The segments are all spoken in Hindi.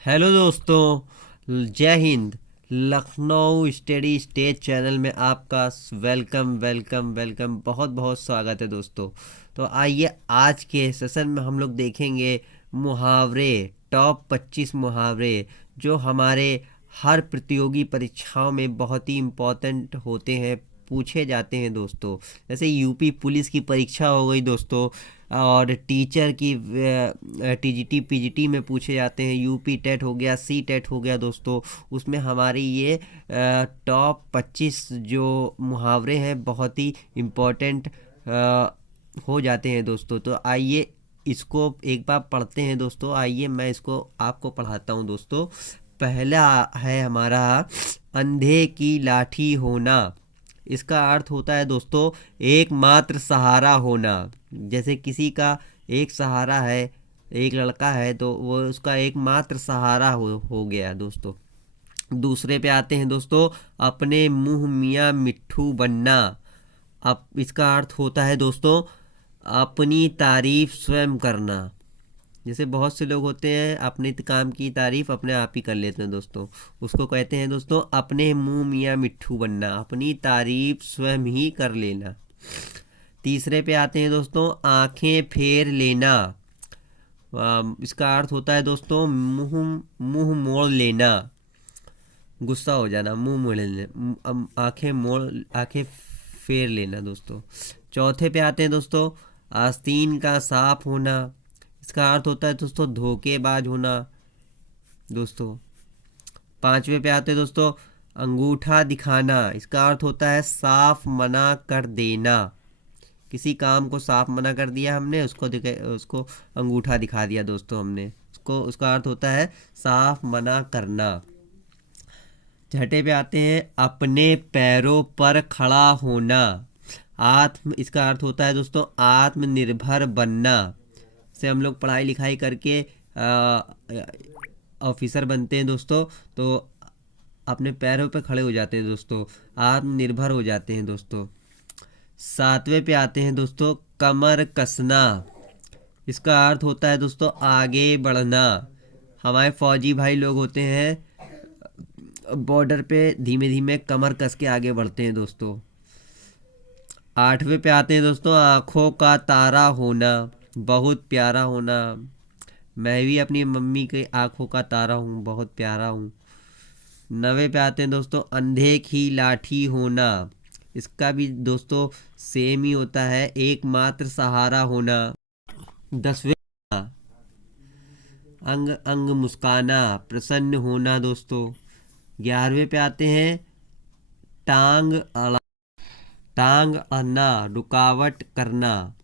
हेलो दोस्तों, जय Hind. Lucknow study stage channel में आपका वेलकम वेलकम वेलकम, बहुत बहुत स्वागत है दोस्तों। तो आइए आज के सेशन में हम लोग देखेंगे मुहावरे, टॉप 25 मुहावरे जो हमारे हर प्रतियोगी परीक्षाओं में बहुत ही इम्पोर्टेंट होते हैं, पूछे जाते हैं दोस्तों। जैसे यूपी पुलिस की परीक्षा हो गई दोस्तों, और टीचर की टीजीटी पीजीटी में पूछे जाते हैं। यूपी टेट हो गया, सी टेट हो गया दोस्तों। उसमें हमारी ये टॉप 25 जो मुहावरे हैं बहुत ही इम्पोर्टेंट हो जाते हैं दोस्तों। तो आइए इसको एक बार पढ़ते हैं दोस्तों। आइए मैं इसको आपको पढ़ाता हूँ दोस्तों। पहला है हमारा, अंधे की लाठी होना। इसका अर्थ होता है दोस्तों एकमात्र सहारा होना। जैसे किसी का एक सहारा है, एक लड़का है तो वो उसका एकमात्र सहारा हो गया दोस्तों। दूसरे पे आते हैं दोस्तों, अपने मुंह मियाँ मिट्ठू बनना। अब इसका अर्थ होता है दोस्तों अपनी तारीफ स्वयं करना। जैसे बहुत से लोग होते हैं अपने काम की तारीफ अपने आप ही कर लेते हैं दोस्तों, उसको कहते हैं दोस्तों अपने मुंह मियाँ मिट्ठू बनना, अपनी तारीफ स्वयं ही कर लेना। तीसरे पे आते हैं दोस्तों, आंखें फेर लेना। इसका अर्थ होता है दोस्तों मुंह मुंह मोड़ लेना, गुस्सा हो जाना, मुंह मोड़ लेना, आंखें फेर लेना दोस्तों। चौथे पे आते हैं दोस्तों, आस्तीन का साफ होना। इसका अर्थ होता है दोस्तों धोखेबाज होना दोस्तों। पांचवे पे आते हैं दोस्तों, अंगूठा दिखाना। इसका अर्थ होता है साफ मना कर देना। किसी काम को साफ मना कर दिया हमने, उसको अंगूठा दिखा दिया दोस्तों हमने उसको, उसका अर्थ होता है साफ मना करना। छठे पे आते हैं, अपने पैरों पर खड़ा होना। इसका अर्थ होता है दोस्तों आत्मनिर्भर बनना। से हम लोग पढ़ाई लिखाई करके ऑफिसर बनते हैं दोस्तों, तो अपने पैरों पे खड़े हो जाते हैं दोस्तों, आत्मनिर्भर हो जाते हैं दोस्तों। सातवें पे आते हैं दोस्तों, कमर कसना। इसका अर्थ होता है दोस्तों आगे बढ़ना। हमारे फौजी भाई लोग होते हैं बॉर्डर पे धीमे धीमे कमर कस के आगे बढ़ते हैं दोस्तों। आठवें पे आते हैं दोस्तों, आँखों का तारा होना, बहुत प्यारा होना। मैं भी अपनी मम्मी के आँखों का तारा हूँ, बहुत प्यारा हूँ। नवे पे आते हैं दोस्तों, अंधे की लाठी होना। इसका भी दोस्तों सेम ही होता है, एकमात्र सहारा होना। 10वें, अंग अंग मुस्काना, प्रसन्न होना दोस्तों। 11वें पे आते हैं, टांग अड़ा टांग अड़ना, रुकावट करना।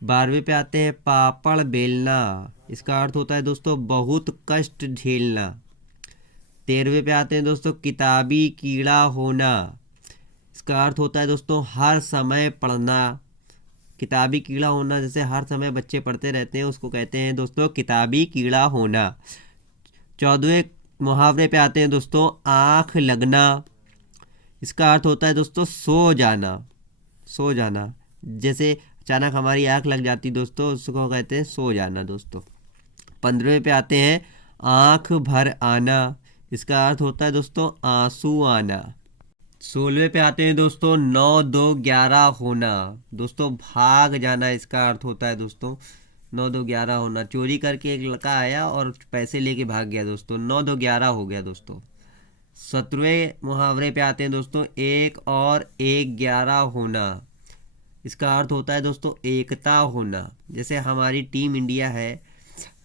12वें पे आते हैं, पापड़ बेलना। इसका अर्थ होता है दोस्तों बहुत कष्ट झेलना। 13वें पे आते हैं दोस्तों, किताबी कीड़ा होना। इसका अर्थ होता है दोस्तों हर समय पढ़ना। किताबी कीड़ा होना, जैसे हर समय बच्चे पढ़ते रहते हैं, उसको कहते हैं दोस्तों किताबी कीड़ा होना। 14वें मुहावरे पे आते हैं दोस्तों, आँख लगना। इसका अर्थ होता है दोस्तों सो जाना, सो जाना। जैसे अचानक हमारी आँख लग जाती दोस्तों, उसको कहते हैं सो जाना दोस्तों। 15वें पे आते हैं, आँख भर आना। इसका अर्थ होता है दोस्तों आंसू आना। 16वें पे आते हैं दोस्तों, 9 2 11 होना। दोस्तों भाग जाना इसका अर्थ होता है दोस्तों 9 2 11 होना। चोरी करके एक लड़का आया और पैसे लेके भाग गया दोस्तों, 9 2 11 हो गया दोस्तों। 17वें मुहावरे पे आते हैं दोस्तों, 1 और 1 11 होना। इसका अर्थ होता है दोस्तों एकता होना। जैसे हमारी टीम इंडिया है,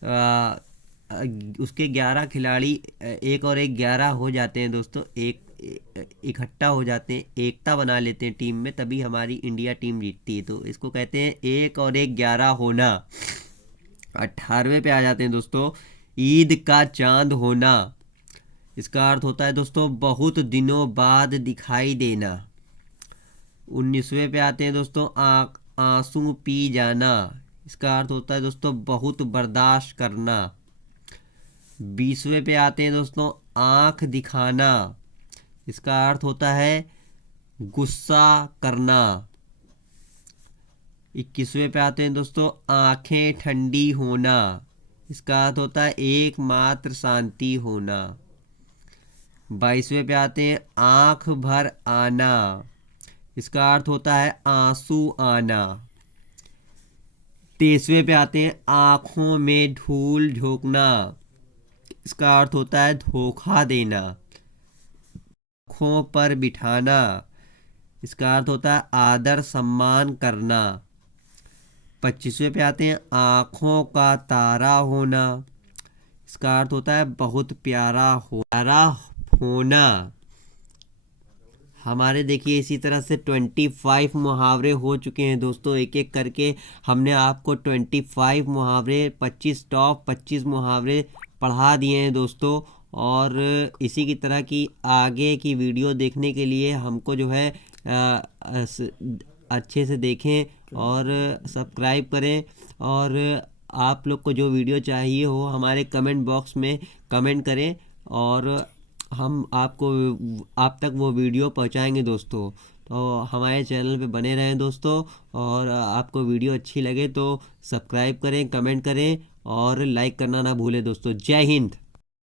आ, उसके 11 खिलाड़ी, 1 और 1 11 हो जाते हैं दोस्तों, इकट्ठा हो जाते हैं, एकता बना लेते हैं टीम में, तभी हमारी इंडिया टीम जीतती है। तो इसको कहते हैं 1 और 1 11 होना। 18वें पे आ जाते हैं दोस्तों, ईद का चांद होना। इसका अर्थ होता है दोस्तों बहुत दिनों बाद दिखाई देना। 19वें पे आते हैं दोस्तों, आंसू पी जाना। इसका अर्थ होता है दोस्तों बहुत बर्दाश्त करना। 20वें पे आते हैं दोस्तों, आँख दिखाना। इसका अर्थ होता है गुस्सा करना। 21वें पे आते हैं दोस्तों, आंखें ठंडी होना। इसका अर्थ होता है एकमात्र शांति होना। 22वें पे आते हैं आंख भर आना। इसका अर्थ होता है आंसू आना। 23वें पे आते हैं आंखों में धूल झोंकना। इसका अर्थ होता है धोखा देना। आंखों पर बिठाना। इसका अर्थ होता है आदर सम्मान करना। 25वें पे आते हैं आंखों का तारा होना। इसका अर्थ होता है बहुत प्यारा होना। हमारे देखिए इसी तरह से 25 मुहावरे हो चुके हैं दोस्तों। एक एक करके हमने आपको 25 मुहावरे 25 मुहावरे पढ़ा दिए हैं दोस्तों। और इसी की तरह की आगे की वीडियो देखने के लिए हमको जो है अच्छे से देखें और सब्सक्राइब करें। और आप लोग को जो वीडियो चाहिए हो हमारे कमेंट बॉक्स में कमेंट करें और हम आपको आप तक वो वीडियो पहुंचाएंगे दोस्तों। तो हमारे चैनल पे बने रहें दोस्तों। और आपको वीडियो अच्छी लगे तो सब्सक्राइब करें, कमेंट करें और लाइक करना ना भूलें दोस्तों। जय हिंद।